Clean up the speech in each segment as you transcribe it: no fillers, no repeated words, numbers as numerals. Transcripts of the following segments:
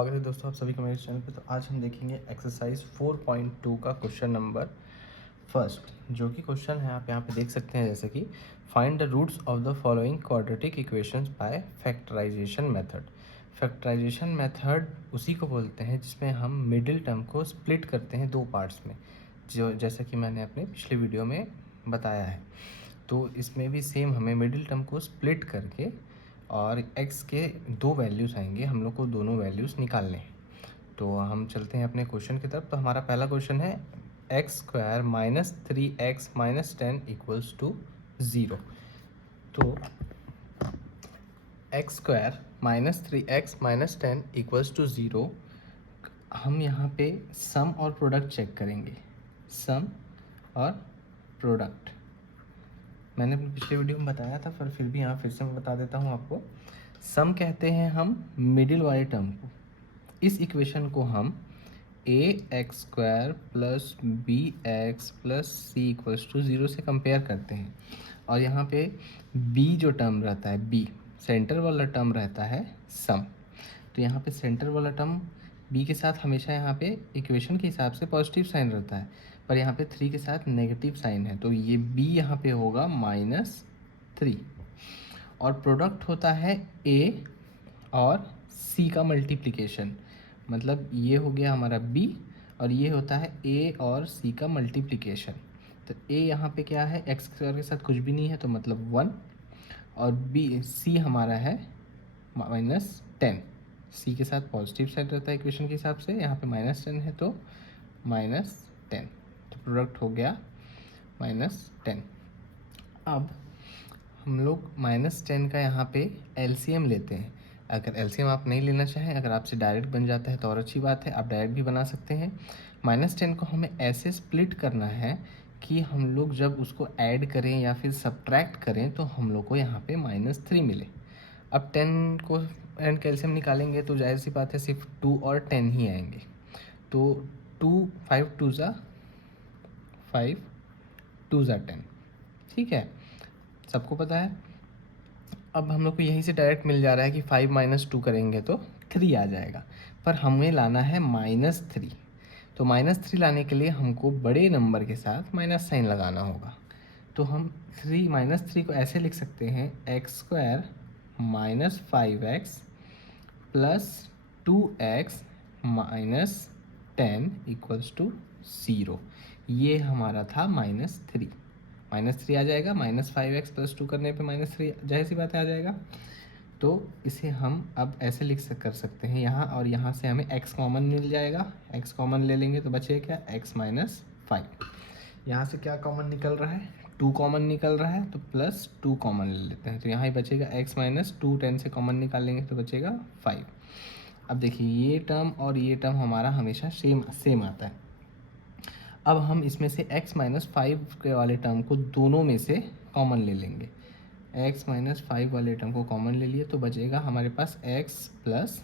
स्वागत है दोस्तों आप सभी का मेरे चैनल पे। तो आज हम देखेंगे एक्सरसाइज 4.2 का क्वेश्चन नंबर फर्स्ट, जो कि क्वेश्चन है आप यहाँ पे देख सकते हैं जैसे कि find the roots of the following quadratic equations by factorisation method. Factorisation method उसी को बोलते हैं जिसमें हम मिडिल टर्म को स्प्लिट करते हैं दो पार्ट्स में, जो जैसा कि मैंने अपने पिछले वीडियो में बताया है। तो इसमें भी सेम हमें मिडिल टर्म को स्प्लिट करके और x के दो वैल्यूज़ आएंगे, हम लोग को दोनों वैल्यूज़ निकालने हैं। तो हम चलते हैं अपने क्वेश्चन की तरफ। तो हमारा पहला क्वेश्चन है x square minus 3x minus 10 equals to 0। तो x square minus 3x minus 10 equals to 0, हम यहाँ पे सम और प्रोडक्ट चेक करेंगे। सम और प्रोडक्ट मैंने अपने पिछले वीडियो में बताया था, पर फिर भी यहाँ फिर से मैं बता देता हूँ आपको। सम कहते हैं हम मिडिल वाले टर्म को। इस इक्वेशन को हम A X square plus B X plus C equals to 0 से कंपेयर करते हैं। और यहाँ पे बी जो टर्म रहता है, बी सेंटर वाला टर्म रहता है सम। तो यहाँ पे सेंटर वाला टर्म बी के साथ हमेशा यहाँ पे इक्वेशन के हिसाब से पॉजिटिव साइन रहता है, पर यहाँ पे 3 के साथ नेगेटिव साइन है, तो ये बी यहाँ पे होगा -3। और प्रोडक्ट होता है ए और सी का मल्टीप्लिकेशन, मतलब ये हो गया हमारा बी और ये होता है ए और सी का मल्टीप्लिकेशन। तो ए यहाँ पे क्या है, एक्स स्क्वायर के साथ कुछ भी नहीं है तो मतलब 1, और बी सी हमारा है -10। सी के साथ पॉजिटिव साइड रहता है इक्वेशन के हिसाब से, यहाँ पे -10 है तो -10, तो प्रोडक्ट हो गया -10। अब हम लोग -10 का यहाँ पे एलसीएम लेते हैं। अगर एलसीएम आप नहीं लेना चाहें, अगर आपसे डायरेक्ट बन जाता है तो और अच्छी बात है, आप डायरेक्ट भी बना सकते हैं। -10 को हमें ऐसे स्प्लिट करना है कि हम लोग जब उसको ऐड करें या फिर सब्ट्रैक्ट करें तो हम लोग को यहाँ पे -3 मिले। अब 10 को एंड कैल्शियम निकालेंगे तो जाहिर सी बात है सिर्फ 2 और 10 ही आएंगे। तो 5 2 ज़ा 5 2 ज़ा 10, ठीक है, सबको पता है। अब हम लोग को यहीं से डायरेक्ट मिल जा रहा है कि 5 - 2 करेंगे तो 3 आ जाएगा, पर हमें लाना है -3। तो -3 लाने के लिए हमको बड़े नंबर के साथ माइनस साइन लगाना होगा। तो हम -3 को ऐसे लिख सकते हैं, x square minus 5x plus 2x minus 10 equals to 0। ये हमारा था -3। -3 आ जाएगा, -5x प्लस 2 करने पे -3 जाहिर सी बात है आ जाएगा। तो इसे हम अब ऐसे कर सकते हैं यहाँ, और यहाँ से हमें x कॉमन मिल जाएगा। x कॉमन ले लेंगे तो बचेगा क्या, x माइनस 5। यहाँ से क्या कॉमन निकल रहा है, 2 कॉमन निकल रहा है, तो +2 कॉमन ले लेते हैं। तो यहाँ ही बचेगा x माइनस 2, 10 से कॉमन निकालेंगे तो बचेगा 5। अब देखिए ये टर्म और ये टर्म हमारा हमेशा सेम आता है। अब हम इसमें से x माइनस 5 के वाले टर्म को दोनों में से कॉमन ले लेंगे। x माइनस 5 वाले टर्म को कॉमन ले लिए तो बचेगा हमारे पास x प्लस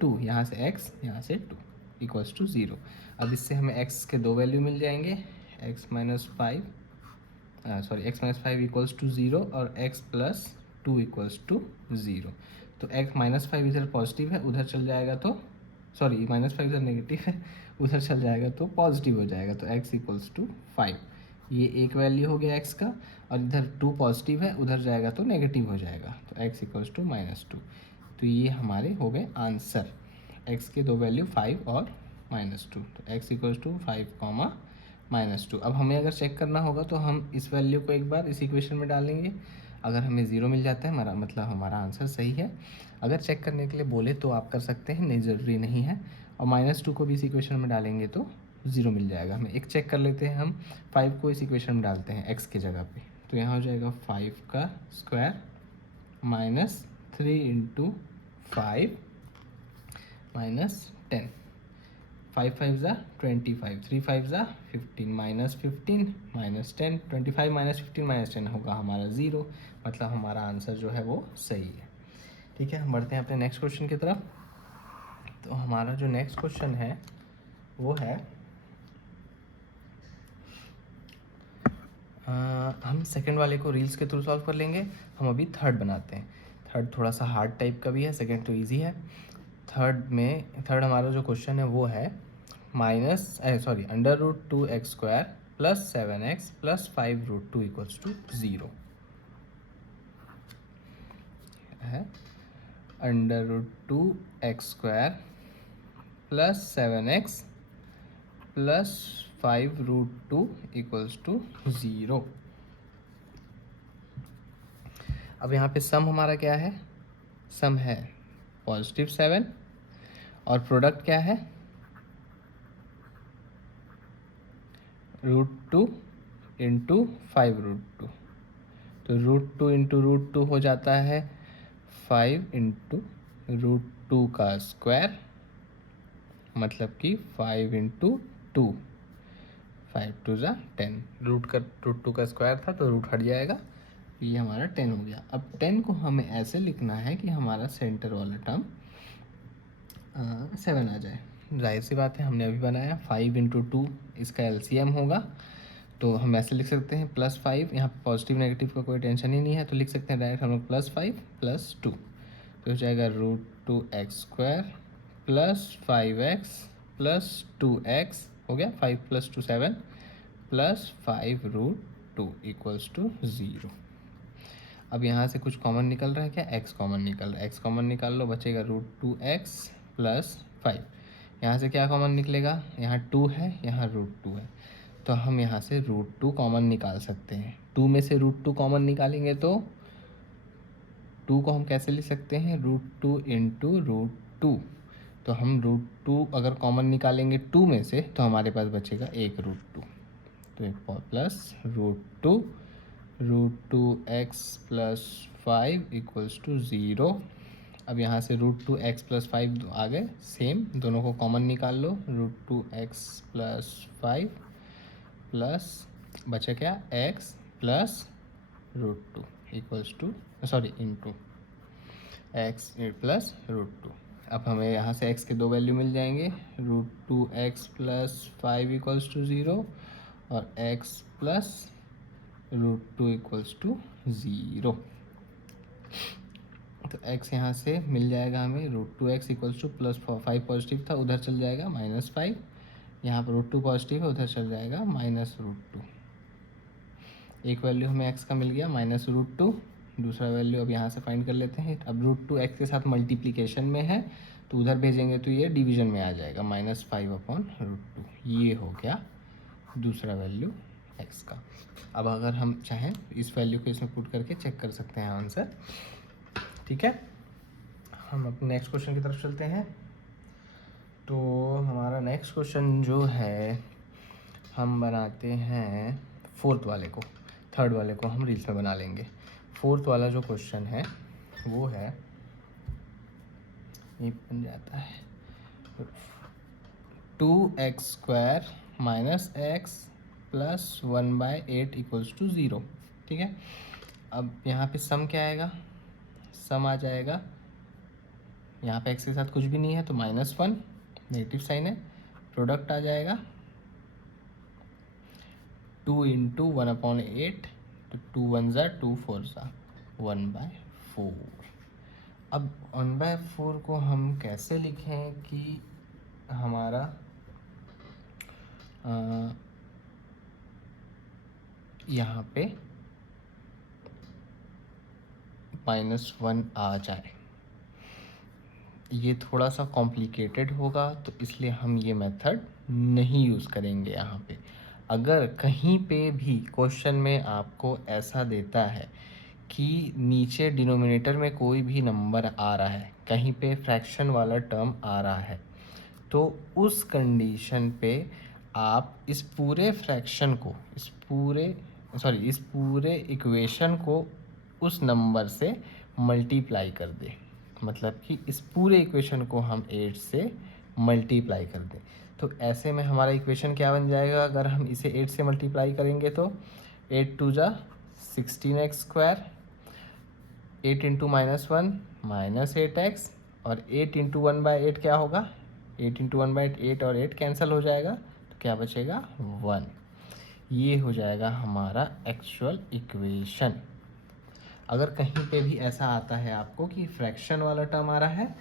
2, यहाँ से x यहाँ से 2 इक्वल्स टू 0। अब इससे हमें x के दो वैल्यू मिल जाएंगे, x माइनस 5 इक्वल्स टू 0 और x प्लस 2 इक्वल्स टू 0। तो x -5 इधर पॉजिटिव है, उधर चल जाएगा तो -5 इधर नेगेटिव है, उधर चल जाएगा तो पॉजिटिव हो जाएगा, तो x इक्वल्स टू 5। ये एक वैल्यू हो गया x का, और इधर 2 पॉजिटिव है, उधर जाएगा तो नेगेटिव हो जाएगा, तो x इक्वल्स टू -2। तो ये हमारे हो गए आंसर, x के दो वैल्यू 5 और -2। तो x इक्वल्स टू 5, -2। अब हमें अगर चेक करना होगा तो हम इस वैल्यू को एक बार इस इक्वेशन में डालेंगे। अगर हमें 0 मिल जाता है हमारा मतलब हमारा आंसर सही है। अगर चेक करने के लिए बोले तो आप कर सकते हैं, नहीं ज़रूरी नहीं है। और -2 को भी इस इक्वेशन में डालेंगे तो 0 मिल जाएगा हमें। एक चेक कर लेते हैं, हम 5 को इस इक्वेशन में डालते हैं x की जगह पे, तो यहाँ हो जाएगा 5 का स्क्वायर -3 इंटू 5 -10, 5 5 ज़ा 25, 3 5 ज़ा 15, -15 -10, 25 -15 -10 होगा हमारा 0, मतलब हमारा आंसर जो है वो सही है। ठीक है, हम बढ़ते हैं अपने नेक्स्ट क्वेश्चन की तरफ। तो हमारा जो नेक्स्ट क्वेश्चन है वो है, हम सेकंड वाले को रील्स के थ्रू सॉल्व कर लेंगे। हम अभी थर्ड बनाते हैं। थर्ड थोड़ा सा हार्ड टाइप का भी है, सेकंड तो इजी है। थर्ड हमारा जो क्वेश्चन है वो है √2x² + 7x + 5√2 = 0 है। √2x² + 7x + 5√2 = 0। अब यहाँ पे सम हमारा क्या है? सम है +7 और प्रोडक्ट क्या है? √2 × 5√2। तो √2 × √2 हो जाता है 5 × √2², मतलब कि 5 × 2, 5 2 = 10। √2² था तो रूट हट जाएगा, ये हमारा 10 हो गया। अब 10 को हमें ऐसे लिखना है कि हमारा सेंटर वाला टर्म 7 आ जाए। जाहिर सी बात है, हमने अभी बनाया 5 × 2 इसका LCM होगा, तो हम ऐसे लिख सकते हैं +5, यहाँ पे पॉजिटिव नेगेटिव का कोई टेंशन ही नहीं है, तो लिख सकते हैं डायरेक्ट हम लोग +5 + 2, तो हो जाएगा √2x² + 5x + 2x, हो गया 5 + 2 7 + 5√2 = 0। अब यहाँ से कुछ कॉमन निकल रहा है क्या? x कॉमन निकल रहा है, x कॉमन निकाल लो, बचेगा √2x + 5। यहाँ से क्या कॉमन निकलेगा? यहाँ 2 है, यहाँ √2 है, तो हम यहाँ से √2 कॉमन निकाल सकते हैं। 2 में से √2 कॉमन निकालेंगे तो 2 को हम कैसे लिख सकते हैं? √2 × √2। तो हम √2 अगर कॉमन निकालेंगे 2 में से, तो हमारे पास बचेगा एक √2, तो प्लस √2 √2x + 5 = 0। अब यहाँ से √2x + 5 आ गए, सेम दोनों को कॉमन निकाल लो, √2x + 5 प्लस बचा क्या? x + √2 into x + √2। अब हमें यहाँ से x के दो वैल्यू मिल जाएंगे, √2x + 5 = 0 और x + √2 = 0। तो x यहाँ से मिल जाएगा हमें, √2x = +5 पॉजिटिव था, उधर चल जाएगा -5, यहाँ पर √2 पॉजिटिव है, उधर चल जाएगा -√2। एक वैल्यू हमें x का मिल गया -√2, दूसरा वैल्यू अब यहाँ से फाइंड कर लेते हैं। अब √2 x के साथ मल्टीप्लिकेशन में है, तो उधर भेजेंगे तो ये डिवीजन में आ जाएगा, -5/√2। ये हो गया दूसरा वैल्यू x का। अब अगर हम चाहें इस वैल्यू को इसमें पुट करके चेक कर सकते हैं आंसर, ठीक है। हम अपने नेक्स्ट क्वेश्चन की तरफ चलते हैं। तो हमारा नेक्स्ट क्वेश्चन जो है, हम बनाते हैं फोर्थ वाले को, थर्ड वाले को हम रील्स में बना लेंगे। फोर्थ वाला जो क्वेश्चन है वो है, ये बन जाता है 2x² - x + 1/8 = 0, ठीक है। अब यहाँ पे सम क्या आएगा? सम आ जाएगा, यहाँ पे x के साथ कुछ भी नहीं है तो -1, नेगेटिव साइन है। प्रोडक्ट आ जाएगा 2 × 1/8, तो 2 1 ज़ा 2 4 ज़ा 1/4। अब 1/4 को हम कैसे लिखें कि हमारा यहाँ पे -1 आ जाए? ये थोड़ा सा कॉम्प्लिकेटेड होगा, तो इसलिए हम ये मेथड नहीं यूज़ करेंगे यहाँ पे। अगर कहीं पे भी क्वेश्चन में आपको ऐसा देता है कि नीचे डिनोमिनेटर में कोई भी नंबर आ रहा है, कहीं पे फ्रैक्शन वाला टर्म आ रहा है, तो उस कंडीशन पे आप इस पूरे फ्रैक्शन को, इस पूरे इक्वेशन को उस नंबर से मल्टीप्लाई कर दें। मतलब कि इस पूरे इक्वेशन को हम 8 से मल्टीप्लाई कर दें। तो ऐसे में हमारा इक्वेशन क्या बन जाएगा? अगर हम इसे 8 से मल्टीप्लाई करेंगे तो 8 2 ज़ा 16x², 8 × -1 -8x, और 8 × 1/8 क्या होगा? 8 × 1/8 और 8 कैंसिल हो जाएगा, तो क्या बचेगा? 1। ये हो जाएगा हमारा एक्चुअल इक्वेशन। अगर कहीं पे भी ऐसा आता है आपको कि फ्रैक्शन वाला टर्म आ रहा है,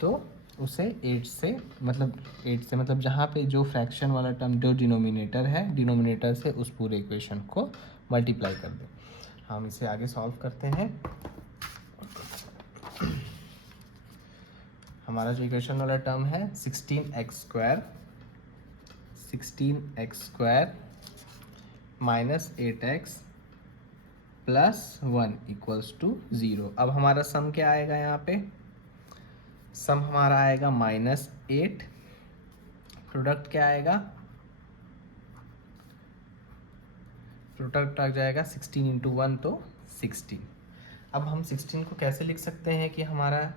तो उसे 8 से मतलब जहाँ पे जो फ्रैक्शन वाला टर्म जो डिनोमिनेटर है, डिनोमिनेटर से उस पूरे इक्वेशन को मल्टीप्लाई कर दो। हम इसे आगे सॉल्व करते हैं। हमारा जो इक्वेशन वाला टर्म है 16x² minus 8x plus 1 equals to 0। अब हमारा सम क्या आएगा? यहाँ पे सम हमारा आएगा -8, प्रोडक्ट क्या आएगा? प्रोडक्ट आ जाएगा 16 इंटू 1 तो 16। अब हम 16 को कैसे लिख सकते हैं कि हमारा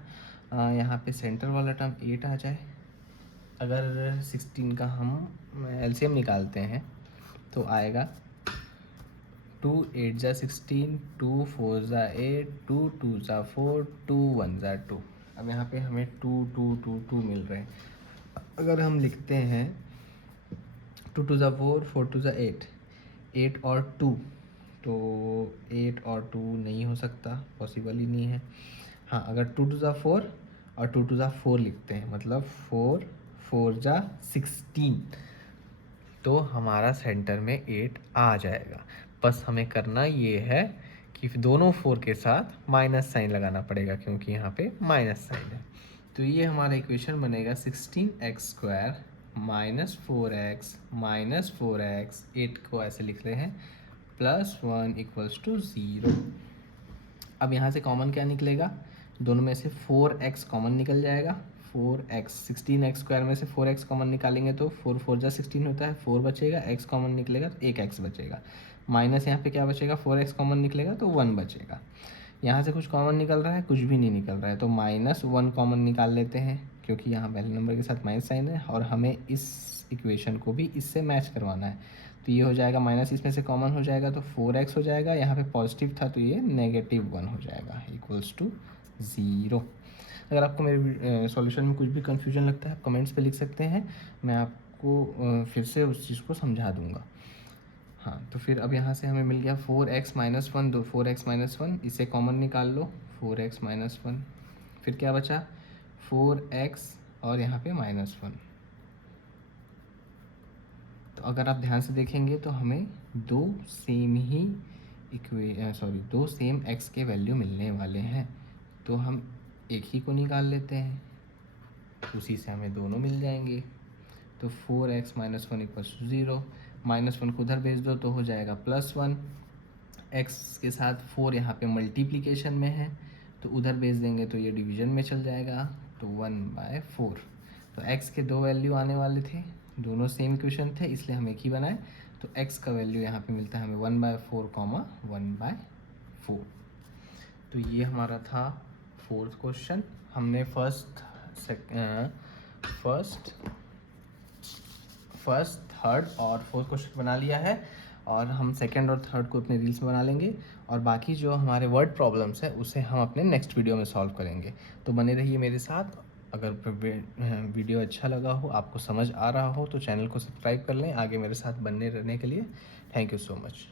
यहाँ पे सेंटर वाला टर्म 8 आ जाए। अगर 16 का हम एलसीएम निकालते हैं तो आएगा 2 8 ज़ा 16, 2 4 ज़ा 8, 2 2 ज़ा 4, 2 1 ज़ा 2। अब यहाँ पे हमें 2 2 2 2 मिल रहे हैं। अगर हम लिखते हैं 2 2 ज़ा 4, 4 2 ज़ा 8, 8 और 2, तो 8 और 2 नहीं हो सकता, पॉसिबल ही नहीं है। हाँ, अगर 2 2 ज़ा 4 और 2 2 ज़ा 4 लिखते हैं, मतलब 4 4 ज़ा 16, तो हमारा सेंटर में 8 आ जाएगा। बस हमें करना ये है कि दोनों 4 के साथ माइनस साइन लगाना पड़ेगा, क्योंकि यहाँ पे माइनस साइन है। तो ये हमारा इक्वेशन बनेगा 16x² minus 4x minus 4x, 8 को ऐसे लिख रहे हैं, प्लस 1 इक्वल्स टू 0। अब यहाँ से कॉमन क्या निकलेगा? दोनों में से 4x कॉमन निकल जाएगा। 4x 16x² में से 4x कॉमन निकालेंगे तो 4 4 जा 16 होता है, 4 बचेगा, x कॉमन निकलेगा तो एक x बचेगा, माइनस यहाँ पे क्या बचेगा? 4x कॉमन निकलेगा तो 1 बचेगा। यहाँ से कुछ कॉमन निकल रहा है? कुछ भी नहीं निकल रहा है, तो -1 कॉमन निकाल लेते हैं, क्योंकि यहाँ पहले नंबर के साथ माइनस साइन है और हमें इस इक्वेशन को भी इससे मैच करवाना है। तो ये हो जाएगा माइनस, इसमें से कॉमन हो जाएगा तो 4x हो जाएगा, यहाँ पे पॉजिटिव था तो ये -1 हो जाएगा, इक्वल्स टू 0। अगर आपको मेरे सॉल्यूशन में कुछ भी कन्फ्यूजन लगता है आप कमेंट्स पे लिख सकते हैं, मैं आपको फिर से उस चीज़ को समझा दूँगा। हाँ, तो फिर अब यहाँ से हमें मिल गया 4x - 1, 4x - 1, इसे कॉमन निकाल लो, 4x - 1, फिर क्या बचा? 4x और यहाँ पे -1। तो अगर आप ध्यान से देखेंगे तो हमें दो सेम x के वैल्यू मिलने वाले हैं, तो हम एक ही को निकाल लेते हैं, उसी से हमें दोनों मिल जाएंगे। तो 4x - 1 इक्वल्स टू 0, -1 को उधर भेज दो तो हो जाएगा +1, x के साथ 4 यहाँ पे मल्टीप्लिकेशन में है तो उधर भेज देंगे तो ये डिवीजन में चल जाएगा, तो 1/4। तो x के दो वैल्यू आने वाले थे, दोनों सेम इक्वेशन थे, इसलिए हम एक ही बनाए। तो x का वैल्यू यहाँ पे मिलता है हमें 1/4, 1/4। तो ये हमारा था 4th क्वेश्चन। हमने फर्स्ट, थर्ड और 4th क्वेश्चन बना लिया है, और हम सेकंड और थर्ड को अपने रील्स में बना लेंगे, और बाकी जो हमारे वर्ड प्रॉब्लम्स है उसे हम अपने नेक्स्ट वीडियो में सॉल्व करेंगे। तो बने रहिए मेरे साथ। अगर वीडियो अच्छा लगा हो, आपको समझ आ रहा हो, तो चैनल को सब्सक्राइब कर लें आगे मेरे साथ बनने रहने के लिए। Thank you so much.